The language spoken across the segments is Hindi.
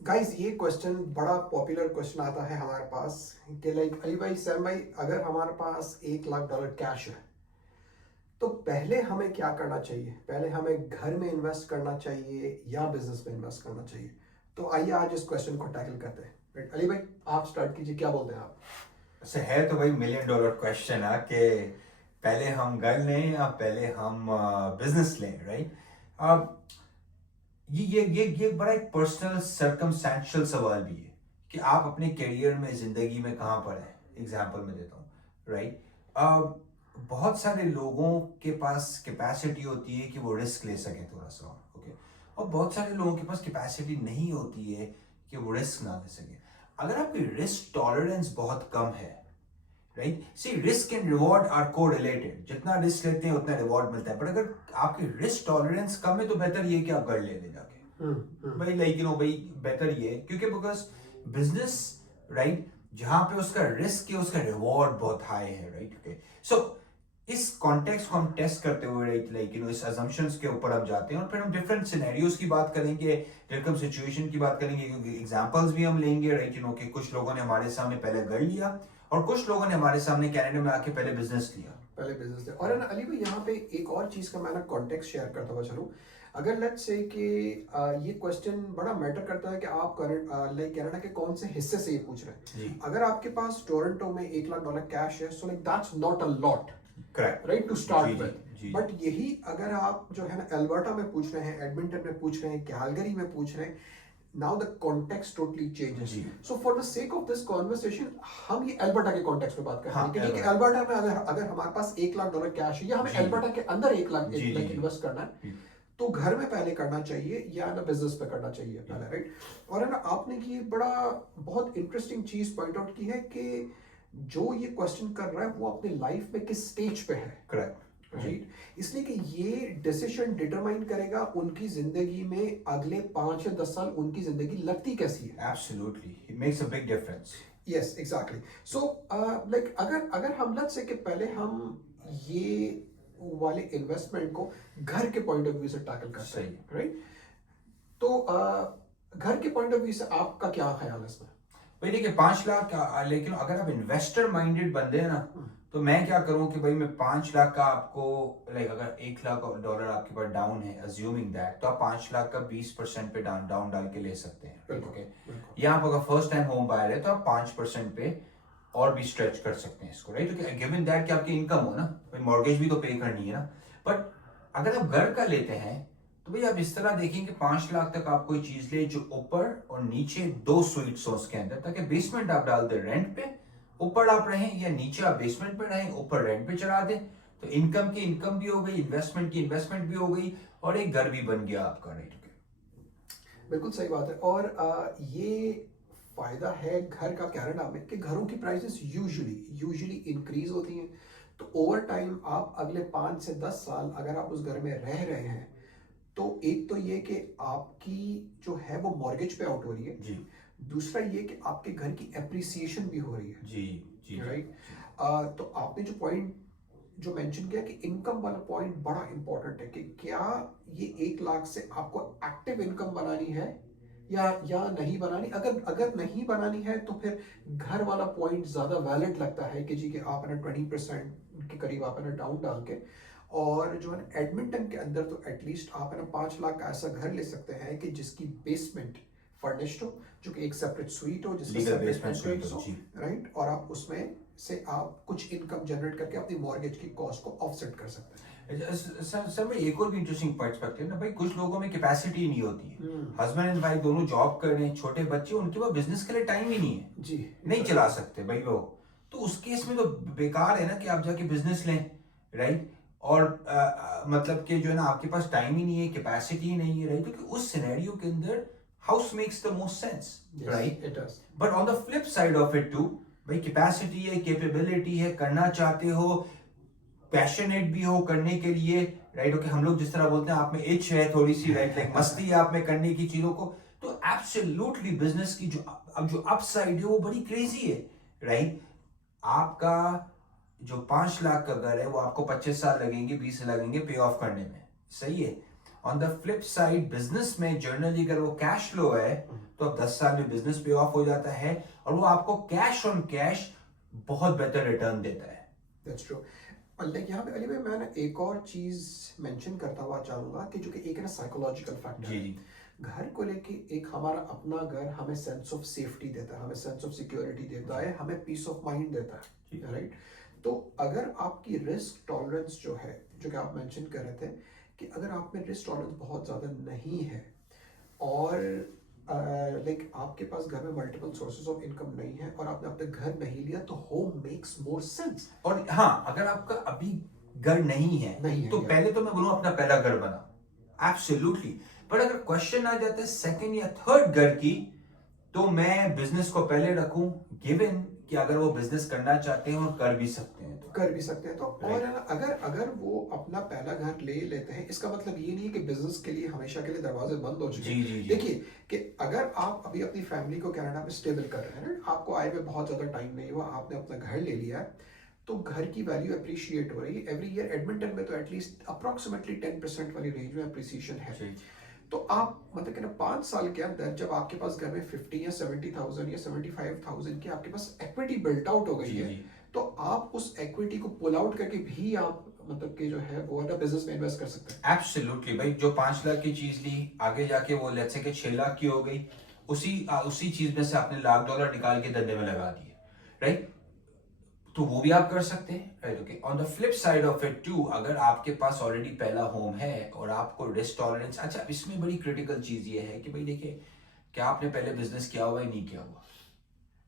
गाइस ये क्वेश्चन बड़ा पॉपुलर क्वेश्चन आता है हमारे पास कि लाइक अली भाई, सैम भाई, अगर हमारे पास $1 लाख कैश है तो पहले हमें क्या करना चाहिए? पहले हमें घर में इन्वेस्ट करना चाहिए या बिजनेस में इन्वेस्ट करना चाहिए? तो आइए आज इस क्वेश्चन को टैकल करते हैं। राइट, अली भाई आप स्टार्ट कीजिए, क्या बोलते हैं आप? वैसे है तो भाई $1 million क्वेश्चन है कि पहले हम घर लें या पहले हम बिजनेस लें, राइट? अब ये बड़ा एक पर्सनल सर्कमस्टेंशियल सवाल भी है कि आप अपने करियर में जिंदगी में कहाँ पर हैं। एग्जांपल में देता हूँ, राइट? अब बहुत सारे लोगों के पास कैपेसिटी होती है कि वो रिस्क ले सकें थोड़ा सा, ओके, और बहुत सारे लोगों के पास कैपेसिटी नहीं होती है कि वो रिस्क ना ले सके। अगर आपकी रिस्क टॉलरेंस बहुत कम है, right, see risk and reward are correlated, जितना रिस्क लेते हैं उतना रिवॉर्ड मिलता है, बट अगर आपकी रिस्क टॉलरेंस कम है तो बेहतर ये कि आप कर ले जाके भाई, लाइक भाई बेटर ये है, क्योंकि बिकॉज बिजनेस, राइट, जहां पे उसका रिस्क है उसका रिवॉर्ड बहुत हाई है, राइट? ओके, सो इस कॉन्टेक्स्ट को हम टेस्ट करते हुए, राइट, लाइक इस अजम्पशंस के ऊपर हम जाते हैं और फिर हम डिफरेंट सिनेरियोज की बात करेंगे, डिफरेंट सिचुएशन की बात करेंगे, क्योंकि एग्जांपल्स भी हम लेंगे, राइट, कि कुछ लोगों ने हमारे सामने पहले कर लिया और कुछ लोगों ने हमारे सामने कनाडा में आके पहले बिजनेस लिया। पहले बिजनेस ले, और है ना अली भाई, यहाँ पे एक और चीज का मैं ना कॉन्टेक्स्ट शेयर करता हुआ चलूँ। अगर लेट्स से कि ये क्वेश्चन बड़ा मैटर करता है कि आप लाइक कनाडा के कौन से हिस्से से ये पूछ रहे हैं। जी, अगर आपके पास टोरंटो में $1 लाख कैश है, so like that's not a lot, correct, right, to जी स्टार्ट जी विद। जी बट यही अगर आप जो है ना अल्बर्टा में पूछ रहे हैं, एडमिंटन में पूछ रहे हैं, कैलगरी में पूछ रहे हैं, now the context totally changes. Ji, So for the sake of this conversation, हम ये अल्बर्टा के कॉन्टेक्स्ट में बात कर रहे हाँ, हैं कि ठीक है, अल्बर्टा में अगर अगर हमारे पास $1 लाख कैश है या हमें जी अल्बर्टा के अंदर एक लाख जी जी इन्वेस्ट करना है, जी तो घर में पहले करना चाहिए या ना बिजनेस पे करना चाहिए पहले, राइट? और है ना आपने ये बड़ा बहुत इंटरेस्टिंग चीज पॉइंट आउट की है कि जो ये क्वेश्चन कर रहा है वो अपने लाइफ में किस स्टेज पे है, करेक्ट, राइट? इसलिए कि ये डिसीजन डिटरमाइन करेगा उनकी जिंदगी में अगले 5 या 10 साल उनकी जिंदगी लगती कैसी है। Absolutely, it makes a big difference. Yes exactly. So like अगर अगर हम लेट्स से कि पहले हम ये वाले इन्वेस्टमेंट को घर के पॉइंट ऑफ व्यू से टैकल करते सही हैं, है। राइट? तो घर के पॉइंट ऑफ व्यू से आपका क्या ख्याल है इसमें? भाई देखिए, 5 लाख लेकिन अगर आप इन्वेस्टर माइंडेड बंदे हैं ना, तो मैं क्या करूं कि भाई मैं 5 लाख का आपको, लाइक अगर $1 लाख आपके पास डाउन है, अज्यूमिंग दैट, तो आप 5 लाख का 20% पे डाउन डाउन डाल के ले सकते हैं, ठीक बिल्कुल, है? बिल्कुल। या आप अगर फर्स्ट टाइम होम बायर है तो आप 5% पे और भी स्ट्रेच कर सकते हैं इसको, राइट? तो गिवन दैट कि आपकी इनकम हो ना, भाई मॉर्गेज भी तो पे करनी है ना। बट अगर आप घर का लेते हैं तो भाई आप इस तरह देखेंगे, 5 लाख तक आप कोई चीज ले जो ऊपर और नीचे 2 स्वीट्स हो उसके अंदर, ताकि बेसमेंट आप डाल दे रेंट पे, ऊपर आप रहें, या नीचे आप बेसमेंट पे रहें, ऊपर रेंट पे चढ़ा दें, तो इनकम की इनकम भी हो गई, इन्वेस्टमेंट की इन्वेस्टमेंट भी हो गई, और एक घर भी बन गया आपका, राइट? बिल्कुल सही बात है। और ये फायदा है घर का कनाडा में कि घरों की प्राइसेस यूजुअली इंक्रीज होती हैं। तो ओवर टाइम आप अगले 5 से 10 साल अगर आप उस घर में रह रहे हैं, तो एक तो ये कि आपकी जो है वो मॉर्गेज पे आउट हो रही है। जी दूसरा ये कि आपके घर की एप्रिसिएशन भी हो रही जी जी है, जी राइट? तो आपने जो पॉइंट जो मेंशन किया कि इनकम वाला पॉइंट बड़ा इंपॉर्टेंट है कि क्या ये 1 लाख से आपको एक्टिव इनकम बनानी है या नहीं बनानी। अगर अगर नहीं बनानी है तो फिर घर वाला पॉइंट ज्यादा वैलिड लगता है कि जी कि आप है ना 20% के करीब आप है ना डाउन डाल के, और जो है एडमिंटन के अंदर तो एटलीस्ट आप है ना 5 लाख का ऐसा घर ले सकते हैं कि जिसकी बेसमेंट फर्निश्ड हो, जो कि एक सेपरेट स्वीट हो जिसका legal separate basement suite entrance हो हो, जी। राइट? और आप उसमें से आप कुछ इनकम जनरेट करके अपनी मॉर्गेज की कॉस्ट को ऑफसेट कर सकते हैं। सर सर मैं एक और भी इंटरेस्टिंग पर्सपेक्टिव ना, भाई कुछ लोगों में कैपेसिटी नहीं होती है, हम्म। हस्बैंड एंड वाइफ दोनों जॉब कर रहे हैं, छोटे बच्चे, उनके पास बिजनेस के लिए टाइम ही नहीं है, जी, नहीं चला सकते भाई वो। तो उस केस में तो बेकार है ना कि आप जाके बिजनेस लें, राइट? और मतलब कि जो है ना आपके पास टाइम ही नहीं है, कैपेसिटी ही नहीं है, राइट? तो उस सिनेरियो के अंदर house makes the most sense, right? It does. But on the flip side of it too, भाई कैपेसिटी है, कैपेबिलिटी है, करना चाहते हो, पैशनेट भी हो करने के लिए, राइट? ओके, हम लोग जिस तरह बोलते हैं आप में इच है थोड़ी सी, राइट, लाइक मस्ती है आप में करने की चीजों को, तो एब्सोल्युटली बिजनेस की जो अब जो अपसाइड है वो बड़ी क्रेजी है, राइट? आपका जो 5 लाख का घर है वो आपको 25 साल लगेंगे, 20 लगेंगे पे ऑफ करने में, सही है? On the flip side business में जनरली अगर वो कैश फ्लो है तो अब 10 साल में बिजनेस पे ऑफ हो जाता है और वो आपको कैश ऑन कैश बहुत बेहतर रिटर्न देता है। That's true. और लाइक यहाँ पे अली भाई मैं ना एक और चीज मेंशन करता हुआ चाहूंगा कि जो कि एक है ना साइकोलॉजिकल फैक्टर जी है। जी घर को लेके एक हमारा अपना घर हमें सेंस ऑफ सेफ्टी देता है, हमें सेंस ऑफ सिक्योरिटी देता है, हमें पीस ऑफ माइंड देता जी। है, राइट। तो अगर आपकी रिस्क टॉलरेंस जो है, जो कि आप मेंशन कर रहे थे कि अगर आप में रिस्क टॉलरेंस बहुत ज़्यादा नहीं है और लाइक आपके पास घर में मल्टीपल सोर्सेज ऑफ इनकम नहीं है और आपने अपने घर नहीं लिया, तो होम मेक्स मोर सेंस। और हाँ, अगर आपका अभी घर नहीं है नहीं है तो या पहले तो मैं बोलूँ अपना पहला घर बना, एब्सोल्युटली। बट अगर क्वेश्चन आ जाता है सेकंड या थर्ड घर की, तो मैं बिजनेस को पहले रखूं, गिवन कि अगर वो बिजनेस करना चाहते हैं और कर भी सकते हैं तो कर भी सकते हैं तो। और है ना, अगर अगर वो अपना पहला घर ले लेते हैं, इसका मतलब ये नहीं है कि बिजनेस के लिए हमेशा के लिए दरवाजे बंद हो चुके जी हैं। जी जी देखिए कि अगर आप अभी अपनी फैमिली को कनाडा में स्टेबल कर रहे हैं, आपको आए में बहुत ज़्यादा टाइम नहीं हुआ, आपने अपना घर ले लिया है, तो घर की वैल्यू अप्रिशिएट हो रही है एवरी ईयर। एडमिंटन में तो एटलीस्ट अप्रोक्सीमेटली 10% वाली रेंज में अप्रिसिएशन है। जी तो आप मतलब कि ना 5 साल के अंदर जब आपके पास घर में 50 या 70,000 या 75,000 की आपके पास इक्विटी बिल्ट आउट हो गई जी है, जी तो आप उस इक्विटी को पुल आउट करके भी आप मतलब कि जो है वो ना बिजनेस में इन्वेस्ट कर सकते हैं। एब्सोल्युटली भाई। जो 5 लाख की चीज ली, आगे जाके वो लेट्स से कि 6 लाख की हो गई, उसी चीज में से आपने $1,00,000 निकाल के धंधे में लगा दिए, राइट। तो वो भी आप कर सकते हैं, right. Okay, on the flip side of it too, अगर आपके पास ऑलरेडी पहला होम है और आपको रिस्क टॉलरेंस, अच्छा इसमें बड़ी क्रिटिकल चीज ये है कि भाई देखिए, क्या आपने पहले बिजनेस किया हुआ है, नहीं किया हुआ,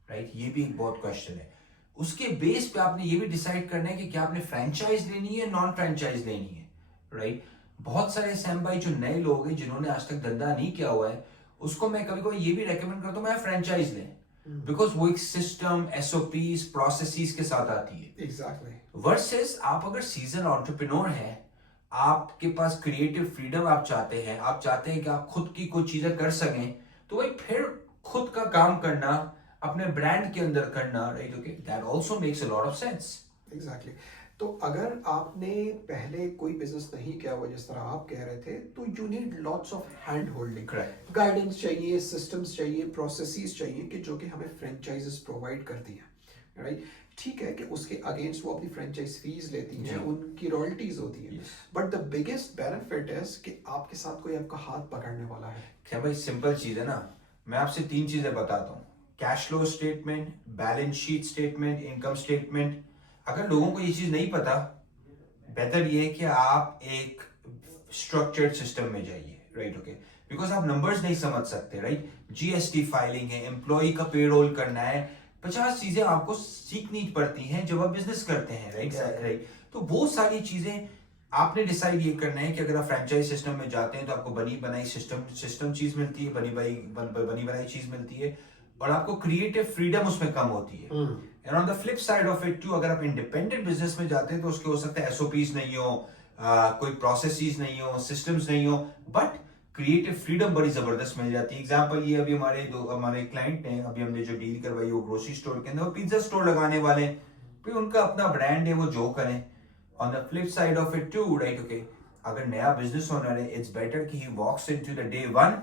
राइट। ये भी एक बहुत क्वेश्चन है। उसके बेस पे आपने ये भी डिसाइड करना है कि क्या आपने फ्रेंचाइज लेनी है, नॉन फ्रेंचाइज लेनी है, राइट। बहुत सारे सैम भाई जो नए लोग हैं जिन्होंने आज तक धंधा नहीं किया हुआ है, उसको मैं कभी कभी ये भी रेकमेंड करता हूँ मैं फ्रेंचाइज लें, बिकॉज वो एक सिस्टम, एसओपीज, प्रोसेसेस के साथ आती है। एग्जैक्टली। वर्सेस आप अगर सीजन एंटरप्रेन्योर हैं, आपके पास क्रिएटिव फ्रीडम आप चाहते हैं, आप चाहते हैं कि आप खुद की कुछ चीजें कर सकें, तो भाई फिर खुद का काम करना, अपने ब्रांड के अंदर करना, right. Okay, that also makes a lot of sense. Exactly. तो अगर आपने पहले कोई बिजनेस नहीं किया हुआ जिस तरह आप कह रहे थे, तो you need lots of hand holding, correct. Guidance चाहिए, सिस्टम्स चाहिए, प्रोसेसेस चाहिए कि जो कि हमें फ्रेंचाइजेस प्रोवाइड करती हैं, राइट। ठीक है कि उसके अगेंस्ट वो अपनी फ्रेंचाइज फीस लेती हैं, जी। उनकी रॉयल्टीज होती हैं, Yes. But the biggest benefit is कि आपके साथ कोई आपका हाथ पकड़ने वाला है। क्या भाई, सिंपल चीज है ना। मैं आपसे 3 चीजें बताता हूँ, cash flow statement, balance sheet statement, income statement. अगर लोगों को ये चीज नहीं पता, बेहतर ये है कि आप एक स्ट्रक्चर्ड सिस्टम में जाइए, राइट। ओके, बिकॉज आप नंबर्स नहीं समझ सकते, राइट। जीएसटी फाइलिंग है, एम्प्लॉय का पेरोल करना है, 50 चीजें आपको सीखनी पड़ती हैं जब आप बिजनेस करते हैं, राइट राइट। तो वो सारी चीजें आपने डिसाइड ये करना है कि अगर आप फ्रेंचाइज सिस्टम में जाते हैं तो आपको बनी बनाई सिस्टम चीज मिलती है, बनी बनाई चीज मिलती है, और आपको क्रिएटिव फ्रीडम उसमें कम होती है। And on the flip side of it too, अगर आप इंडिपेंडेंट बिजनेस में जाते हैं तो उसके हो सकता है एसओपीज नहीं हो, कोई प्रोसेसेस नहीं हो, सिस्टम्स नहीं हो, बट क्रिएटिव फ्रीडम बड़ी जबरदस्त मिल जाती है। एग्जांपल ये, अभी हमारे क्लाइंट ने, अभी हमने जो डील करवाई वो ग्रोसरी स्टोर के अंदर, वो पिज्जा स्टोर लगाने वाले हैं, फिर उनका अपना ब्रांड है, वो जो करें। On the flip side of it too, right, okay, अगर नया बिजनेस ओनर है, इट्स बेटर कि he walks into the day one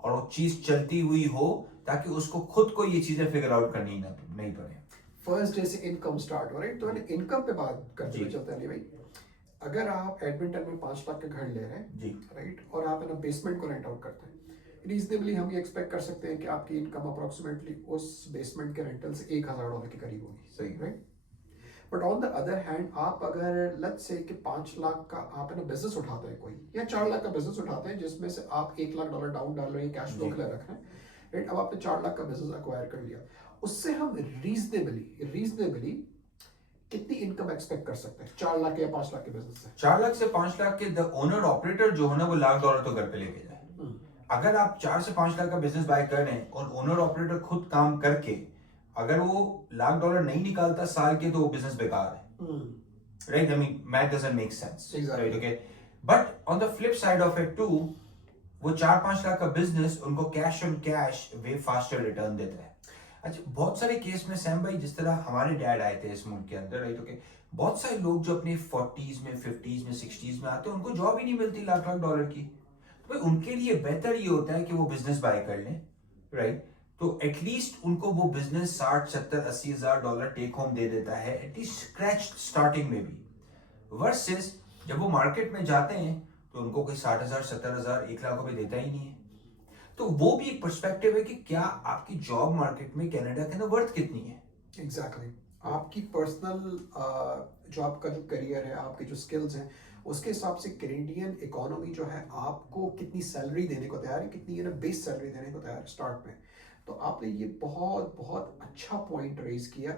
और वो चीज चलती हुई हो, ताकि उसको खुद को ये चीजें फिगर आउट करनी नहीं पड़े। फर्स्ट डे से इनकम स्टार्ट हो, राइट। तो इनकम पे बात करते हुए चलते हैं भाई। अगर आप एडमिंटन में 5 लाख का घर ले रहे हैं जी, राइट, और आप है ना बेसमेंट को रेंट आउट करते हैं, रीजनेबली हम ये एक्सपेक्ट कर सकते हैं कि आपकी इनकम अप्रोक्सीमेटली उस बेसमेंट के रेंटल से $1,000 के करीब होगी, सही, right. But on the other hand, आप अगर लेट्स से कि 5 लाख का आप है ना बिजनेस उठाते हैं कोई, या 4 लाख का बिजनेस उठाते हैं जिसमें से आप $1,00,000 डाउन डाल रहे हैं, कैश फ्लो के लिए रख रहे हैं, राइट। अब आपने 4 लाख का बिजनेस अक्वायर कर लिया, उससे हम रीजनेबली कितनी इनकम एक्सपेक्ट कर सकते हैं 4 लाख या 5 लाख के बिजनेस से? 4 लाख से 5 लाख के द ओनर ऑपरेटर जो है ना, वो $1,00,000 तो घर पे लेके जाए। अगर आप 4 से 5 लाख का बिजनेस बाय कर रहे हैं और ओनर ऑपरेटर खुद काम करके अगर वो $1,00,000 नहीं निकालता साल के, तो वो बिजनेस बेकार है, right. I mean math doesn't make sense, right. Okay, but on the flip side of it too, वो 4-5 लाख का बिजनेस उनको cash on cash way faster return देता है। अच्छा, बहुत सारे केस में सैम भाई, जिस तरह हमारे डैड आए थे इस मुल्क के अंदर, राइट। ओके, बहुत सारे लोग जो अपने 40s में, 50s में, 60s में आते हैं, उनको जॉब ही नहीं मिलती $1,00,000 की, तो भाई उनके लिए बेहतर ये होता है कि वो बिजनेस बाय कर लें, राइट? तो एटलीस्ट उनको वो बिजनेस 60, 70, 80 हजार डॉलर टेक होम दे देता है, एटलीस्ट स्क्रैच स्टार्टिंग में भी। वर्सेस जब वो मार्केट में जाते हैं तो उनको कोई 60 हजार, 70 हजार, 1 लाख रुपए देता ही नहीं है। तो वो भी एक पर्सपेक्टिव है कि क्या आपकी जॉब मार्केट में कनाडा के अंदर वर्थ कितनी है। एग्जैक्टली आपकी पर्सनल जो आपका जो करियर है, आपके जो स्किल्स हैं, उसके हिसाब से कैनेडियन इकोनॉमी जो है आपको कितनी सैलरी देने को तैयार है, कितनी बेस सैलरी देने को तैयार है स्टार्ट में। तो आपने ये बहुत बहुत अच्छा पॉइंट रेज किया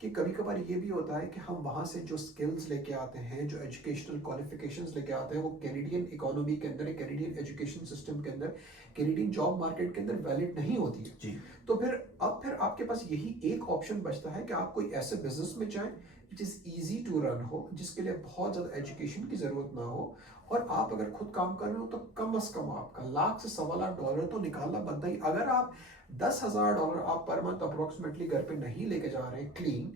कि कभी कभार ये भी होता है कि हम वहाँ से जो स्किल्स लेके आते हैं, जो एजुकेशनल क्वालिफिकेशंस लेके आते हैं, वो कैनेडियन इकोनॉमी के अंदर, कैनेडियन एजुकेशन सिस्टम के अंदर, कैनेडियन जॉब मार्केट के अंदर वैलिड नहीं होती है जी। तो फिर आपके पास यही एक ऑप्शन बचता है कि आप कोई ऐसे बिजनेस में जाएं जिस इजी टू रन हो, जिसके लिए बहुत ज़्यादा एजुकेशन की ज़रूरत ना हो, और आप अगर खुद काम कर रहे हो तो कम से कम आपका $1 से $1.25 तो निकालना बनता ही। अगर आप $10,000 आप पर मंथ अप्रोक्सीमेटली घर पे नहीं लेके जा रहे हैं क्लीन,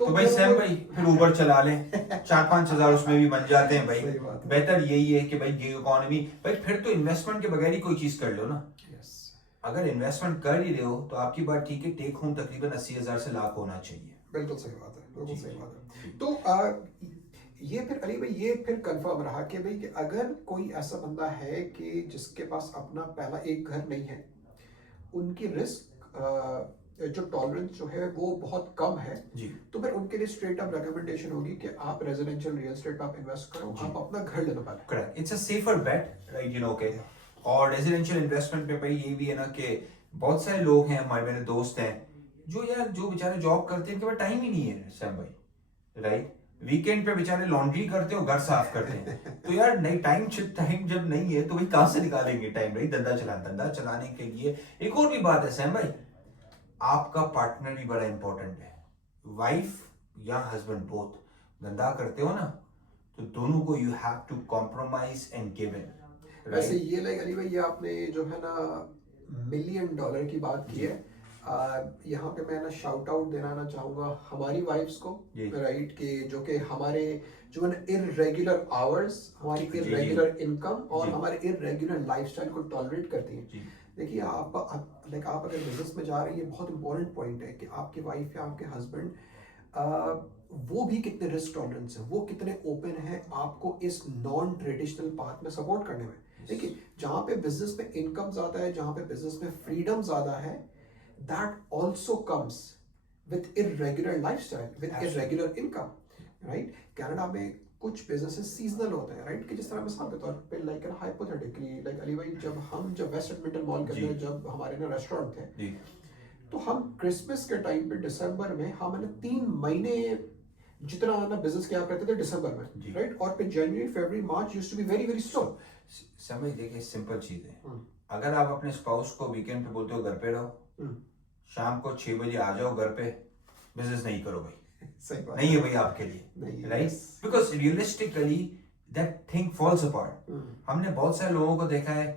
तो भाई सैम भाई फिर ऊबर चला लें, 4-5 हजार उसमें भी बन जाते हैं भाई। सही बात है। बेहतर यही है कि भाई गिग इकोनॉमी, भाई फिर तो इन्वेस्टमेंट के बगैर ही कोई चीज कर लो ना। यस अगर इन्वेस्टमेंट कर ही रहे हो तो आपकी बात ठीक है, टेक होम तकरीबन 80 हजार से लाख होना चाहिए। बिल्कुल सही बात है, बिल्कुल जी, सही जी, बात है। जी। तो ये फिर अली भाई ये फिर कंफर्म रहा कि भाई कि अगर कोई ऐसा बंदा है कि जिसके पास अपना पहला एक घर नहीं है, उनकी रिस्क जो टॉलरेंस जो है वो बहुत कम है, जी तो फिर उनके लिए स्ट्रेट अप रिकमेंडेशन होगी कि आप रेजिडेंशियल रियल एस्टेट पे आप इन्वेस्ट करो, जी। आप अपना घर ले लो पहले। Correct, it's a safer bet, right, you know, okay. और रेजिडेंशियल इन्वेस्टमेंट पे भाई ये भी है ना कि बहुत सारे लोग हैं, हमारे मेरे दोस्त हैं, जो यार जो बेचारे जॉब करते हैं, इनके पास टाइम ही नहीं है सैम भाई, राइट? वीकेंड पे बेचारे लॉन्ड्री करते हो, घर साफ करते हैं। तो यार नहीं, टाइम जब नहीं है तो भाई कहां से निकालेंगे टाइम, भाई धंधा चलाने के लिए। एक और भी बात है सैम भाई, आपका पार्टनर भी बड़ा इंपॉर्टेंट है। वाइफ या हस्बैंड बोथ धंधा करते हो ना, तो दोनों को you have to compromise and give in. वैसे ये लाइक अली भाई, ये आपने जो है ना $1 मिलियन की बात की है, यहाँ पे मैं ना शाउट आउट देना चाहूँगा हमारी वाइफ्स को, जी। राइट, कि जो कि हमारे जो है ना इरेगुलर आवर्स, हमारी जी, जी। इरेगुलर इनकम और जी। हमारे इरेगुलर लाइफस्टाइल को टॉलरेट करती हैं। जी देखिए आप अगर बिजनेस में जा रहे हैं, ये बहुत इंपॉर्टेंट पॉइंट है कि आपकी वाइफ या आपके हस्बैंड वो भी कितने रिस्क टॉलरेंस है, वो कितने ओपन है आपको इस नॉन ट्रेडिशनल पाथ में सपोर्ट करने में। देखिए जहाँ पे बिजनेस में इनकम ज़्यादा है, जहाँ पे बिजनेस में फ्रीडम ज़्यादा है, that also comes with irregular lifestyle, with irregular income, right. Canada में कुछ बिजनेसेस सीजनल होते हैं, राइट, कि जिस तरह मिसाल के तौर पे लाइक हाइपोथेटिकली लाइक अली भाई, जब वेस्ट एडमिंटन मॉल के जी। अंदर जब हमारे ना रेस्टोरेंट थे, जी तो हम क्रिसमस के टाइम पे दिसंबर में हमने 3 महीने जितना ना बिजनेस किया करते थे दिसंबर जी। में, राइट, और फिर जनवरी फरवरी मार्च used to be very very slow. समझ देखिए, सिंपल चीज है, अगर आप अपने स्पाउस को वीकेंड पे बोलते हो घर पे रहो, शाम को 6 बजे आ जाओ घर पे, बिजनेस नहीं करो भाई, सही बात नहीं है भाई आपके लिए, नहीं है, right? yes। Because realistically that thing falls apart. हमने बहुत सारे लोगों को देखा है,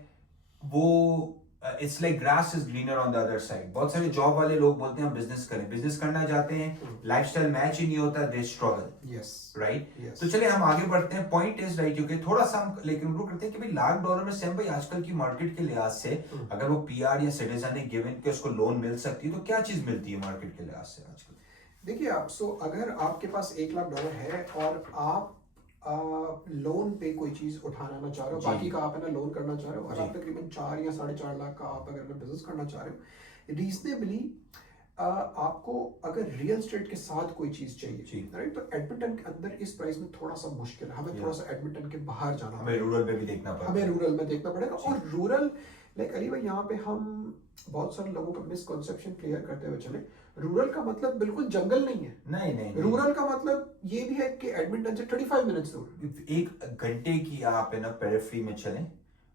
वो it's like grass is greener on the other side. बहुत सारे जॉब वाले लोग बोलते हैं हम बिजनेस करें, बिजनेस करना चाहते हैं, लाइफस्टाइल मैच ही नहीं होता, they struggle, yes, right? yes। तो चले हम आगे बढ़ते हैं, पॉइंट इज राइट, क्योंकि थोड़ा सा हम लेकिन इंप्रूव करते हैं कि भाई $1 में सैम भाई आजकल की मार्केट के लिहाज से अगर वो पीआर या सिटीजन है गिवन के उसको लोन मिल सकती है, तो क्या चीज मिलती है मार्केट के लिहाज से आजकल? देखिए आप, सो अगर आपके पास $1 लाख है और आप लोन पे कोई चीज उठाना ना चाह रहे हो, जी। बाकी का आप है ना लोन करना चाह रहे हो, और जी। आप तकरीबन 4 या 4.5 लाख का आप अगर बिजनेस करना चाह रहे हो, रीजनेबली आपको अगर रियल एस्टेट के साथ कोई चीज जी। चाहिए, राइट, तो एडमिंटन के अंदर इस प्राइस में थोड़ा सा मुश्किल है, हमें Yeah। थोड़ा सा एडमिंटन के बाहर जाना हमें रूरल पे भी देखना पड़ता हमें है। रूरल में देखना पड़ेगा। जी। और रूरल लाइक अली भाई, यहाँ पे हम बहुत सारे लोगों का मिसकंसेप्शन क्लियर करते हुए चले, रूरल का मतलब बिल्कुल जंगल नहीं है। नहीं नहीं नहीं। रूरल का मतलब ये भी है कि एडमिंटन से 35 मिनट्स दूर, 1 घंटे की आप है ना पेरिफेरी में चलें,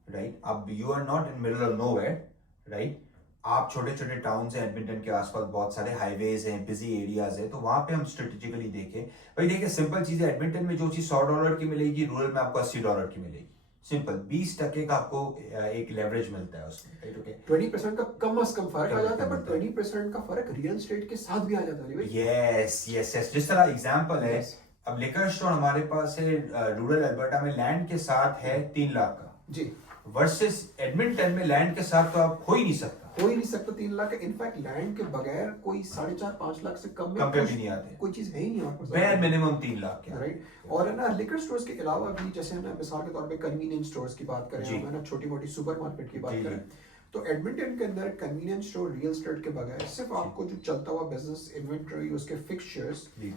राइट? अब you are not in middle of nowhere, right? आप छोटे छोटे टाउन हैं, एडमिंटन के आसपास बहुत सारे हाईवेज हैं, बिजी एरियाज हैं, तो वहां पे हम स्ट्रेटेजिकली देखें। भाई देखिए सिंपल चीज है, एडमिंटन में जो चीज $100 की मिलेगी, रूरल में आपको $80 की मिलेगी। सिंपल 20% का आपको एक लेवरेज मिलता है उसमें, राइट? ओके, 20% का कम से कम फर्क आ जाता है, बट 20% का फर्क रियल एस्टेट के साथ भी आ जाता है भाई। Yes yes yes. जिस तरह एग्जांपल है, Yes। अब लिकर स्टोर हमारे पास है रूरल अल्बर्टा में, लैंड के साथ है 3 लाख का, जी, वर्सेस एडमिंटन में लैंड के साथ तो आप हो ही नहीं सकता, हो ही नहीं सकता 3 लाख का। इनफैक्ट लैंड के बगैर कोई 4.5-5 लाख से कम में कम पे भी नहीं आते, कोई चीज है ही नहीं हमारे पास, बेयर मिनिमम 3 लाख के, राइट। और है ना लिकर स्टोर्स के अलावा भी, जैसे ना मिसाल के तौर पे कन्वीनियंस स्टोर्स की बात करें, जी। हम है ना छोटी मोटी सुपरमार्केट की बात जी, करें, तो एडमिंटन के अंदर कन्वीनियंस स्टोर रियल एस्टेट के बगैर सिर्फ आपको जो चलता हुआ बिजनेस इन्वेंटरी, उसके फिक्सचर्स जी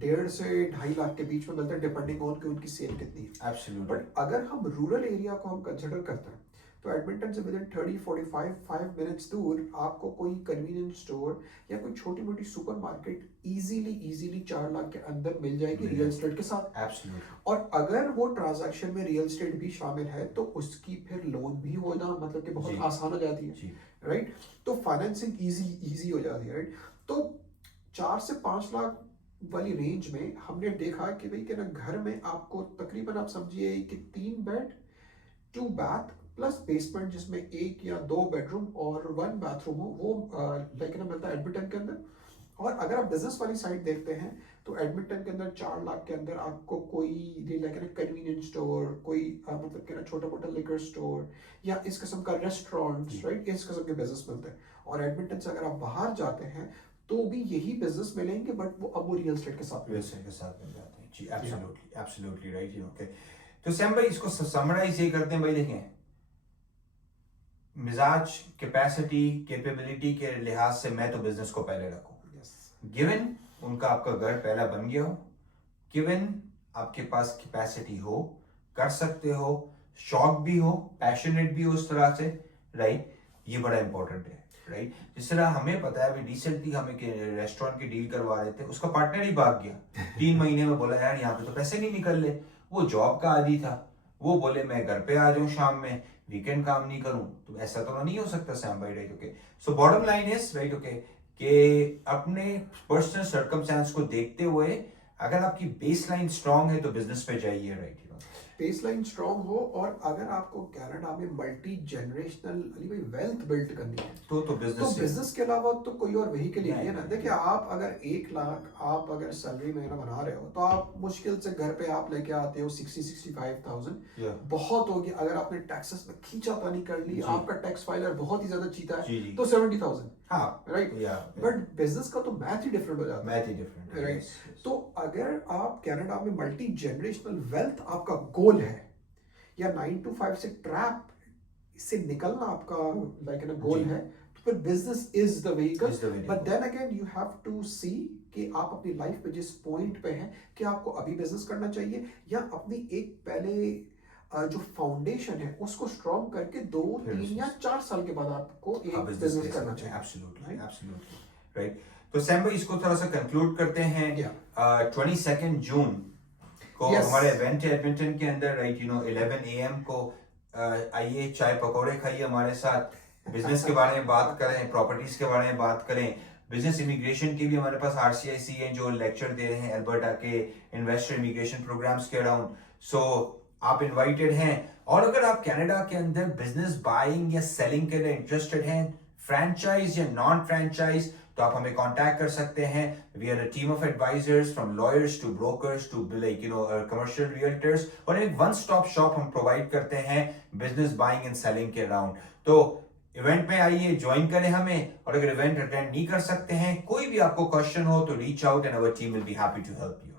1.5 से 2.5 लाख के बीच में मिलता है, डिपेंडिंग ऑन कि उनकी सेल कितनी है। एब्सोल्युटली। बट अगर हम रूरल एरिया को हम कंसिडर करते हैं, तो एडमिंटन से विद इन 30-45 5 मिनट्स दूर आपको कोई कन्वीनियंस स्टोर या कोई छोटी मोटी सुपरमार्केट इजीली 4 लाख के अंदर मिल जाएगी रियल एस्टेट के साथ। एब्सोल्युटली। और अगर वो ट्रांजैक्शन में रियल एस्टेट भी शामिल है, तो उसकी फिर लोन भी होना मतलब कि बहुत जी। आसान हो जाती है, जी। राइट। तो फाइनेंसिंग इजी हो जाती है, राइट। तो 4 से 5 लाख वाली रेंज में हमने देखा कि भाई कि ना घर में आपको तकरीबन आप समझिए कि 3 बेड 2 बाथ प्लस बेसमेंट, जिसमें 1 या 2 बेडरूम और 1 बाथरूम हो, वो लाइक ना मिलता है एडमिंटन के अंदर। और अगर आप बिजनेस वाली साइड देखते हैं, तो एडमिंटन के अंदर 4 लाख के अंदर आपको कोई लाइक ना कन्वीनियंस स्टोर, कोई मतलब कि ना छोटा मोटा लिकर स्टोर या इस किस्म का रेस्टोरेंट्स, राइट, इस किस्म के बिजनेस मिलते हैं। और एडमिंटन से अगर आप बाहर जाते हैं तो भी यही बिजनेस मिलेंगे, बट वो अब वो रियल एस्टेट के साथ रियल एस्टेट के साथ मिल जाते हैं। जी एब्सोल्युटली एब्सोल्युटली राइट। जी ओके, तो सैम भाई इसको समराइज ये करते हैं भाई, देखें मिजाज, कैपेसिटी, कैपेबिलिटी के लिहाज से मैं तो बिजनेस को पहले रखूं, गिवन उनका आपका घर पहला बन गया हो, गिवन आपके पास कैपेसिटी हो, कर सकते हो, शौक भी हो, पैशनेट भी हो उस तरह से, राइट, ये बड़ा इंपॉर्टेंट है, राइट। जिस तरह हमें पता है, अभी रिसेंटली हम एक रेस्टोरेंट की डील करवा रहे थे, उसका पार्टनर ही भाग गया 3 महीने में, बोला यार यहाँ पे तो पैसे नहीं निकल रहे, वो जॉब का आदी था, वो बोले मैं घर पे आ जाऊं शाम में, वीकेंड काम नहीं करूं, तो ऐसा तो नहीं हो सकता सैम भाई, right. Okay, so bottom line is right, okay, कि अपने पर्सनल सर्कमस्टेंस को देखते हुए अगर आपकी बेस लाइन स्ट्रांग है तो बिजनेस पे जाइए, राइट। बेस लाइन स्ट्रांग हो, और अगर आपको कनाडा में मल्टी जनरेशनल वेल्थ बिल्ड करनी है, तो बिजनेस के अलावा तो कोई और व्हीकल ही नहीं है ना। देखिए, आप अगर 1 लाख आप अगर सैलरी महीना बना रहे हो, तो आप मुश्किल से घर पे आप लेके आते हो 60-65,000, बहुत हो गया। अगर आपने टैक्सेस में खींचातानी कर ली, आपका टैक्स फाइलर बहुत ही ज्यादा चीता है, तो 70,000, हाँ, राइट। बट बिजनेस का तो मैथ ही डिफरेंट हो जाता है, मैथ ही डिफरेंट, राइट। तो अगर आप कनाडा में मल्टी जनरेशनल वेल्थ आपका गोल है, या 9 to 5 से ट्रैप से निकलना आपका लाइक ना गोल है, तो फिर business is the vehicle. But then again you have to see कि आप अपनी लाइफ पे जिस पॉइंट पे हैं, कि आपको अभी बिजनेस करना चाहिए, या अपनी एक पहले जो फाउंडेशन है उसको स्ट्रॉन्ग करके 2, 3 या 4 साल के बाद आपको एक बिजनेस करना चाहिए। Absolutely absolutely right. तो सैम भाई इसको थोड़ा सा कंक्लूड करते हैं। 22 जून को हमारे इवेंट है एडमिंटन के अंदर, राइट, 11 AM को आइए, चाय पकौड़े खाइए हमारे साथ, बिजनेस के बारे में बात करें, प्रॉपर्टीज के बारे में बात करें, बिजनेस इमिग्रेशन की भी हमारे पास RCIC हैं जो लेक्चर दे रहे हैं अल्बर्टा के इन्वेस्टर इमिग्रेशन प्रोग्राम्स के अराउंड। सो आप इनवाइटेड हैं। और अगर आप कनाडा के अंदर बिजनेस बाइंग या सेलिंग के लिए इंटरेस्टेड हैं, फ्रैंचाइज या नॉन फ्रैंचाइज, तो आप हमें कांटेक्ट कर सकते हैं। We are a team of advisers from lawyers to brokers to commercial realtors, और एक वन स्टॉप शॉप हम प्रोवाइड करते हैं बिजनेस बाइंग एंड सेलिंग के अराउंड। तो इवेंट में आइए, ज्वाइन करें हमें, और अगर इवेंट अटेंड नहीं कर सकते हैं, कोई भी आपको क्वेश्चन हो तो reach out and our team will be happy to help you.